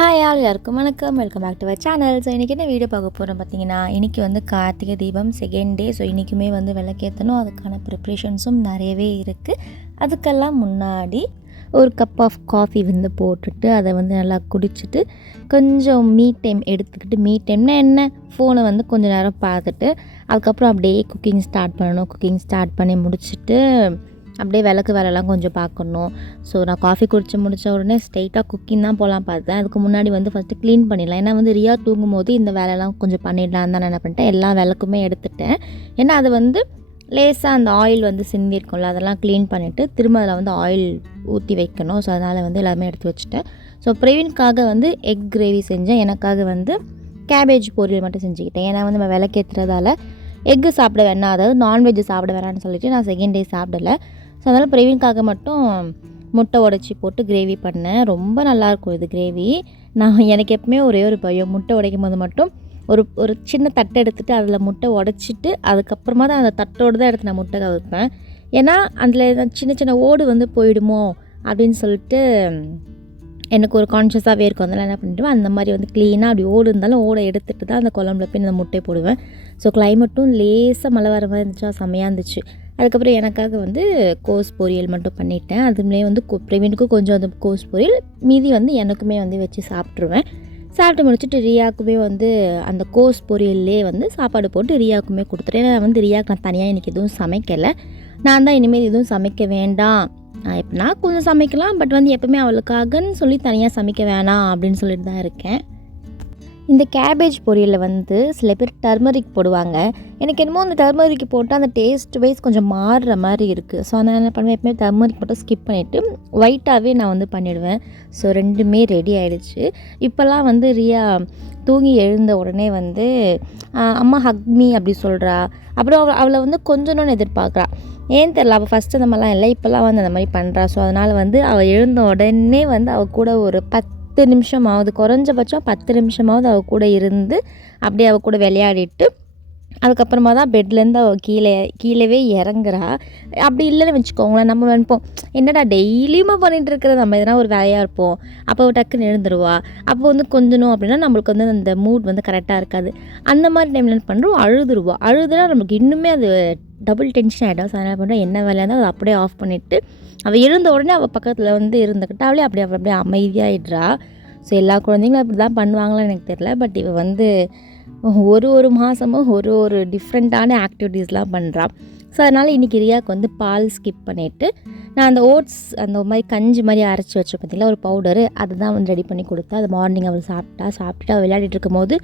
Hi all யாருக்கும் வணக்கம். Welcome back to our channel. So இன்றைக்கி என்ன வீடியோ பார்க்க போகிறோம் பார்த்தீங்கன்னா, இன்றைக்கி வந்து Karthigai Deepam second day. So இன்றைக்குமே வந்து விளக்கேற்றணும். அதுக்கான ப்ரிப்ரேஷன்ஸும் நிறையவே இருக்குது. அதுக்கெல்லாம் முன்னாடி ஒரு கப் ஆஃப் காஃபி வந்து போட்டுட்டு அதை வந்து நல்லா குடிச்சிட்டு கொஞ்சம் மீ டைம் எடுத்துக்கிட்டு, மீ டைம்னா என்ன, ஃபோனை வந்து கொஞ்சம் நேரம் பார்த்துட்டு அதுக்கப்புறம் அப்படியே குக்கிங் ஸ்டார்ட் பண்ணணும். குக்கிங் ஸ்டார்ட் பண்ணி முடிச்சுட்டு அப்படியே விளக்கு வேலைலாம் கொஞ்சம் பார்க்கணும். ஸோ நான் காஃபி குடிச்சு முடித்த உடனே ஸ்ட்ரெயிட்டாக குக்கிங் தான் போகலாம் பார்த்தேன். அதுக்கு முன்னாடி வந்து ஃபஸ்ட்டு க்ளீன் பண்ணிடலாம். ஏன்னா வந்து ரியா தூங்கும்போது இந்த வேலையெல்லாம் கொஞ்சம் பண்ணிடலான்னு தான் நான் என்ன பண்ணிட்டேன், எல்லா விளக்குமே எடுத்துட்டேன். ஏன்னா அது வந்து லேசாக அந்த ஆயில் வந்து சிந்திருக்கும்ல, அதெல்லாம் க்ளீன் பண்ணிவிட்டு திரும்ப அதில் வந்து ஆயில் ஊற்றி வைக்கணும். ஸோ அதனால் வந்து எல்லாமே எடுத்து வச்சுட்டேன். ஸோ பிரவீனுக்காக வந்து எக் கிரேவி செஞ்சேன். எனக்காக வந்து கேபேஜ் பொரியல் மட்டும் செஞ்சுக்கிட்டேன். ஏன்னா வந்து நம்ம விளக்கேற்றுறதால எக்கு சாப்பிட வேணாம், அதாவது நான்வெஜ் சாப்பிட வேணான்னு சொல்லிவிட்டு நான் செகண்ட் டே சாப்பிடலை. ஸோ அதனால் பிரவீனுக்காக மட்டும் முட்டை உடைச்சி போட்டு கிரேவி பண்ணேன். ரொம்ப நல்லாயிருக்கும் இது கிரேவி. எனக்கு எப்பவுமே ஒரே ஒரு பயம், முட்டை உடைக்கும் போது மட்டும் ஒரு சின்ன தட்டை எடுத்துகிட்டு அதில் முட்டை உடச்சிட்டு அதுக்கப்புறமா தான் அந்த தட்டோடு தான் எடுத்து நான் முட்டை கவிப்பேன். ஏன்னா அதில் சின்ன சின்ன ஓடு வந்து போயிடுமோ அப்படின்னு சொல்லிட்டு எனக்கு ஒரு கான்ஷியஸாகவே இருக்கும். அதனால் என்ன பண்ணிவிடுவேன், அந்த மாதிரி வந்து க்ளீனாக அப்படி ஓடு இருந்தாலும் ஓடை எடுத்துகிட்டு தான் அந்த குழம்புல போய் அந்த முட்டை போடுவேன். ஸோ கிளைமேட்டும் லேசாக மழை வர மாதிரி இருந்துச்சா, செம்மையாக இருந்துச்சு. அதுக்கப்புறம் எனக்காக வந்து கோஸ் பொரியல் மட்டும் பண்ணிட்டேன். அதுலேயே வந்து பிரவீனுக்கும் கொஞ்சம் அந்த கோஸ் பொரியல், மீதி வந்து எனக்குமே வந்து வச்சு சாப்பிட்ருவேன். சாப்பிட்டு முடிச்சுட்டு ரியாவுக்குமே வந்து அந்த கோஸ் பொரியல்லே வந்து சாப்பாடு போட்டு ரியாவுக்குமே கொடுத்துட்டேன். ஏன்னா வந்து ரியாவுக்கு நான் தனியாக இன்றைக்கி எதுவும் சமைக்கலை. நான் தான் இனிமேல் எதுவும் சமைக்க வேண்டாம், எப்படின்னா கொஞ்சம் சமைக்கலாம், பட் வந்து எப்போவுமே அவளுக்காகன்னு சொல்லி தனியாக சமைக்க வேணாம் அப்படின்னு சொல்லிட்டு தான் இருக்கேன். இந்த கேபேஜ் பொரியலில் வந்து சில பேர் டர்மரிக் போடுவாங்க. எனக்கு என்னமோ அந்த டர்மரிக் போட்டால் அந்த டேஸ்ட் வைஸ் கொஞ்சம் மாறுற மாதிரி இருக்குது. ஸோ அதனால் என்ன பண்ணுவேன், எப்பவுமே டர்மரிக் மட்டும் ஸ்கிப் பண்ணிவிட்டு ஒயிட்டாகவே நான் வந்து பண்ணிவிடுவேன். ஸோ ரெண்டுமே ரெடி ஆகிடுச்சு. இப்போல்லாம் வந்து ரியா தூங்கி எழுந்த உடனே வந்து அம்மா ஹக்மி அப்படி சொல்கிறா. அப்புறம் அவளை வந்து கொஞ்சணும்னு எதிர்பார்க்குறா. ஏன்னு தெரில, அவள் ஃபஸ்ட்டு அந்த மாதிரிலாம் இல்லை, இப்போல்லாம் வந்து அந்த மாதிரி பண்ணுறா. ஸோ அதனால் வந்து அவள் எழுந்த உடனே வந்து அவள் கூட ஒரு 10 நிமிஷமாவது, குறைஞ்சபட்சம் 10 நிமிஷமாவது அவள் கூட இருந்து அப்படியே அவள் கூட விளையாடிட்டு அதுக்கப்புறமா தான் பெட்லேருந்து அவள் கீழவே இறங்குறா. அப்படி இல்லைன்னு வச்சுக்கோங்களேன், நம்ம நினைப்போம் என்னடா டெய்லியுமா பண்ணிகிட்டு இருக்கிற, நம்ம எதனா ஒரு வேலையாக இருப்போம், அப்போ டக்குன்னு எழுந்துருவா. அப்போ வந்து கொஞ்சணும் அப்படின்னா நம்மளுக்கு வந்து அந்த மூட் வந்து கரெக்டாக இருக்காது. அந்த மாதிரி டைமில் என்ன பண்ணுறோம், அழுதுனா நமக்கு இன்னுமே அது டபுள் டென்ஷன் ஆகிடும். ஸோ அதனால் பண்ணுறோம், என்ன வேலையாக இருந்தால் அதை அப்படியே ஆஃப் பண்ணிவிட்டு அவள் எழுந்த உடனே அவள் பக்கத்தில் வந்து இருந்துக்கிட்டு அவளே அப்படியே அமைதியாகிடுறா. ஸோ எல்லா குழந்தைங்களும் அப்படி தான் பண்ணுவாங்களான்னு எனக்கு தெரியல. பட் இவள் வந்து ஒரு மாதமும் ஒரு டிஃப்ரெண்ட்டான ஆக்டிவிட்டீஸ்லாம் பண்ணுறான். ஸோ அதனால் இன்றைக்கி ரியாவுக்கு வந்து பால் ஸ்கிப் பண்ணிவிட்டு நான் அந்த ஓட்ஸ் அந்த மாதிரி கஞ்சி மாதிரி அரைச்சி வச்ச பார்த்திங்களா ஒரு பவுடரு, அதுதான் வந்து ரெடி பண்ணி கொடுத்தேன். அது மார்னிங் அவள் சாப்பிட்டுட்டு அவள் விளையாடிட்டு இருக்கும் போது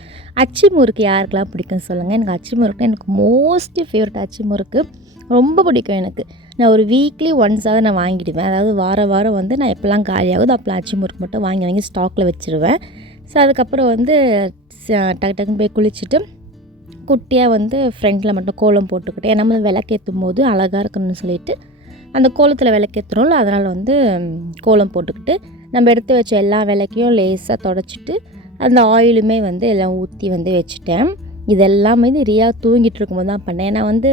அச்சி முறுக்கு யாருக்கெல்லாம் பிடிக்கும்னு சொல்லுங்கள். எனக்கு அச்சி முறுக்குனா எனக்கு மோஸ்ட்லி ஃபேவரட். அச்சி முறுக்கு ரொம்ப பிடிக்கும் எனக்கு. நான் ஒரு வீக்லி ஒன்ஸாவது நான் வாங்கிடுவேன். அதாவது வாரம் வந்து நான் எப்போல்லாம் காலியாகுது அப்போலாம் அச்சி முறுக்கு மட்டும் வாங்கி ஸ்டாக்கில் வச்சுருவேன். ஸோ அதுக்கப்புறம் வந்து டக்குன்னு போய் குளிச்சுட்டு குட்டியாக வந்து ஃப்ரண்டில் மட்டும் கோலம் போட்டுக்கிட்டு, ஏன்னா நம்ம விளக்கேற்றும் போது அழகாக இருக்கணும்னு சொல்லிட்டு அந்த கோலத்தில் விளக்கேற்றுறோம்ல, அதனால் வந்து கோலம் போட்டுக்கிட்டு நம்ம எடுத்து வச்ச எல்லா விளக்கையும் லேசாக தொடச்சிட்டு அந்த ஆயிலுமே வந்து எல்லாம் ஊற்றி வந்து வச்சுட்டேன். இதெல்லாம் வந்து ரியா தூங்கிட்டு இருக்கும்போது தான் பண்ணேன். ஏன்னா வந்து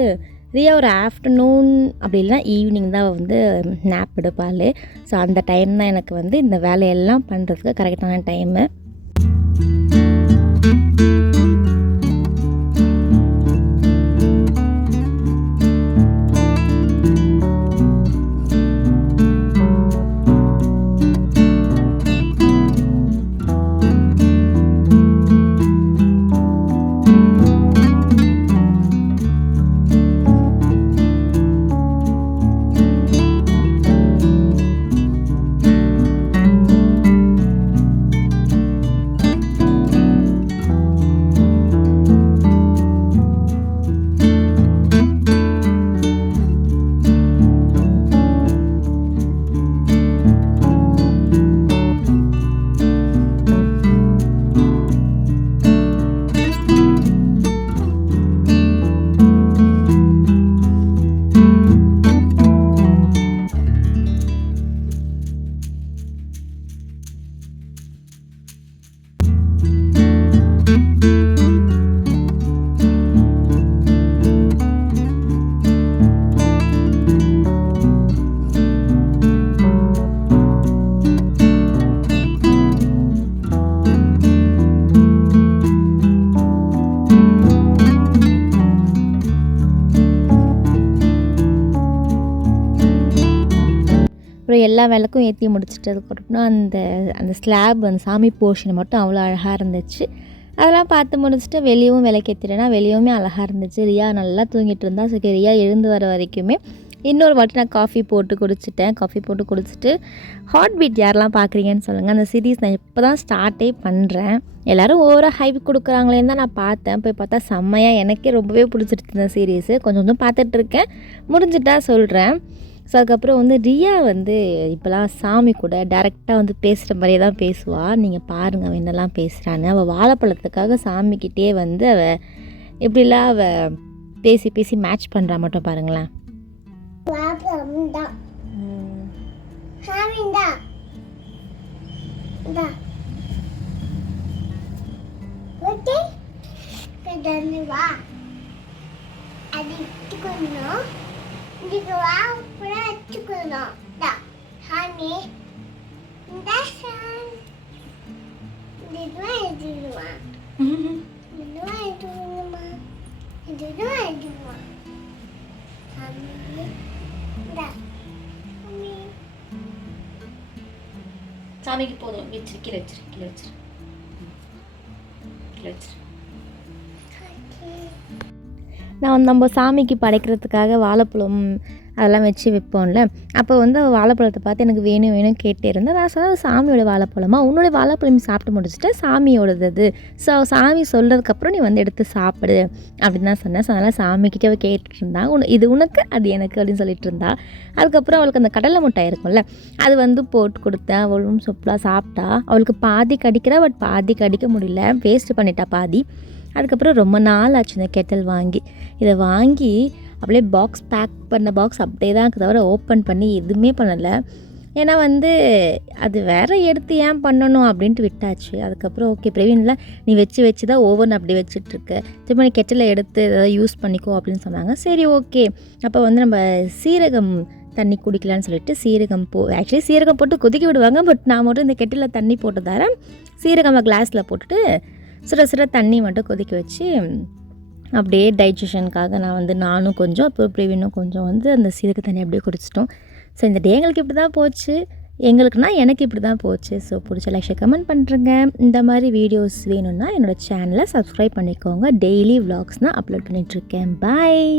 ரியா ஒரு ஆஃப்டர்நூன் அப்படி இல்லைனா ஈவினிங் தான் வந்து நேப் எடுப்பாள். ஸோ அந்த டைம் தான் எனக்கு வந்து இந்த வேலையெல்லாம் பண்ணுறதுக்கு கரெக்டான டைமு. எல்லா விளக்கும் ஏற்றி முடிச்சிட்டதுக்கப்புறம் அந்த அந்த ஸ்லாப் அந்த சாமி போர்ஷன் மட்டும் அவ்வளோ அழகாக இருந்துச்சு. அதெல்லாம் பார்த்து முடிச்சுட்டு வெளியவும் விளக்கேற்றிட்டேன்னா வெளியவுமே அழகாக இருந்துச்சு. ரியா நல்லா தூங்கிட்டு இருந்தா. ஸோ ரியா எழுந்து வர வரைக்குமே இன்னொரு வாட்டி நான் காஃபி போட்டு குடிச்சிட்டேன். காஃபி போட்டு குடிச்சிட்டு ஹார்ட் பீட் யாரெல்லாம் பார்க்குறீங்கன்னு சொல்லுங்கள். அந்த சீரீஸ் நான் இப்போ தான் ஸ்டார்ட்டே பண்ணுறேன். எல்லோரும் ஓவராக ஹைப் கொடுக்குறாங்களேன்னு தான் நான் பார்த்தேன். போய் பார்த்தா செம்மையாக எனக்கே ரொம்பவே பிடிச்சிருக்கு இந்த சீரீஸு. கொஞ்சம் கொஞ்சம் பார்த்துட்ருக்கேன், முடிஞ்சிட்டா சொல்கிறேன். ஸோ அதுக்கப்புறம் வந்து ரியா வந்து இப்போலாம் சாமி கூட டேரெக்டாக வந்து பேசுகிற மாதிரியே தான் பேசுவாள். நீங்கள் பாருங்கள் அவள் என்னெல்லாம் பேசுகிறான்னு. அவள் வாழைப்பழத்துக்காக சாமிக்கிட்டே வந்து அவள் எப்படிலாம் அவள் பேசி பேசி மேட்ச் பண்ணுறா மட்டும் பாருங்களேன். இதுக்கு வா கூட வச்சுக்கணும். சாமி இந்த இதுவா இதுவா இதுவா இதுவா இதுவா இதுவா சாமி சாமிக்கு போதும். வச்சிரு கீழே வச்சிரு கீழே வச்சிரு கீழே வச்சிரு. நான் நம்ம சாமிக்கு படைக்கிறதுக்காக வாழைப்பழம் அதெல்லாம் வச்சு வைப்போம்ல. அப்போ வந்து வாழைப்பழத்தை பார்த்து எனக்கு வேணும் வேணும் கேட்டே இருந்தேன். நான் சொன்னேன் சாமியோட வாழைப்பழமா, உன்னோட வாழைப்பழம் சாப்பிட்டு முடிச்சுட்டு சாமியோடது அது. ஸோ சாமி சொல்கிறதுக்கப்புறம் நீ வந்து எடுத்து சாப்பிடு அப்படின்னு தான் சொன்னேன். ஸோ அதனால் சாமிக்கிட்டே அவள் கேட்டுட்டு இருந்தா. இது உனக்கு அது எனக்கு அப்படின்னு சொல்லிட்டு இருந்தா. அதுக்கப்புறம் அவளுக்கு அந்த கடலை மிட்டாய் இருக்கும்ல, அது வந்து போட்டு கொடுத்தேன். அவளும் சொப்பலாக சாப்பிட்டா. அவளுக்கு பாதி கடிக்கிறா, பட் பாதி கடிக்க முடியல, வேஸ்ட் பண்ணிட்டா பாதி. அதுக்கப்புறம் ரொம்ப நாள் ஆச்சு இந்த கெட்டல் வாங்கி. இதை வாங்கி அப்படியே பாக்ஸ் பேக் பண்ண பாக்ஸ் அப்படியே தான் தவிர ஓப்பன் பண்ணி எதுவுமே பண்ணலை. ஏன்னா வந்து அது வேறு எடுத்து ஏன் பண்ணணும் அப்படின்ட்டு விட்டாச்சு. அதுக்கப்புறம் ஓகே பிரவீனில் நீ வச்சு தான் ஓவன் அப்படி வச்சிட்ருக்க, திரும்ப நீ கெட்டலை எடுத்து ஏதாவது யூஸ் பண்ணிக்கோ அப்படின்னு சொன்னாங்க. சரி ஓகே. அப்போ வந்து நம்ம சீரகம் தண்ணி குடிக்கலான்னு சொல்லிட்டு சீரகம் ஆக்சுவலி சீரகம் போட்டு கொதிக்க விடுவாங்க. பட் நான் மட்டும் இந்த கெட்டில் தண்ணி போட்டதால சீரகம் கிளாஸில் போட்டுட்டு சுட தண்ணி மட்டும் கொதிக்க வச்சு அப்படியே டைஜஷனுக்காக நான் வந்து நானும் கொஞ்சம் அப்புறம் பிரவீனும் கொஞ்சம் வந்து அந்த சீரக தண்ணி அப்படியே குடிச்சிட்டோம். ஸோ இந்த டே எங்களுக்கு இப்படி தான் போச்சு. எனக்கு இப்படி தான் போச்சு. ஸோ பிடிச்ச லைக் கமெண்ட் பண்ணுறேங்க. இந்த மாதிரி வீடியோஸ் வேணும்னா என்னோடய சேனலை சப்ஸ்கிரைப் பண்ணிக்கோங்க. டெய்லி விலாக்ஸ் நான் அப்லோட் பண்ணிகிட்ருக்கேன். பாய்.